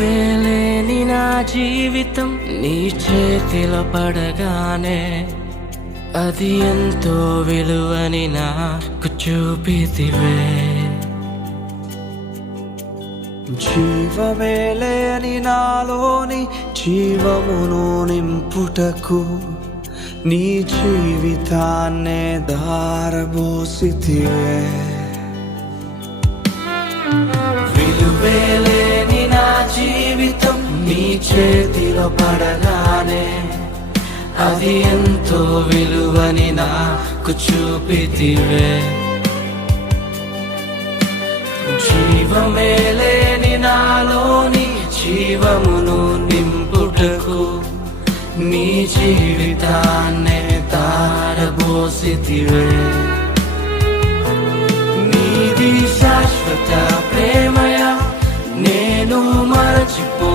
విలువేలేని నా జీవితం నీ చేతిలో పడగానే అది ఎంతో విలువని నాకు చూపితివే. జీవమే లేని నాలోని జీవమును నింపుటకు నీ జీవితాన్నే దారబోసితివే. విలువేలేని నా జీవితం నీ చేతిలో పడగానే అది ఎంతో విలువని నాకు చూపితివే. జీవమే లేని నాలోని జీవమును నింపుటకు నీ జీవితాన్నే తారబోసితివే. నీది శాశ్వత ప్రేమయ నేను మరచిపో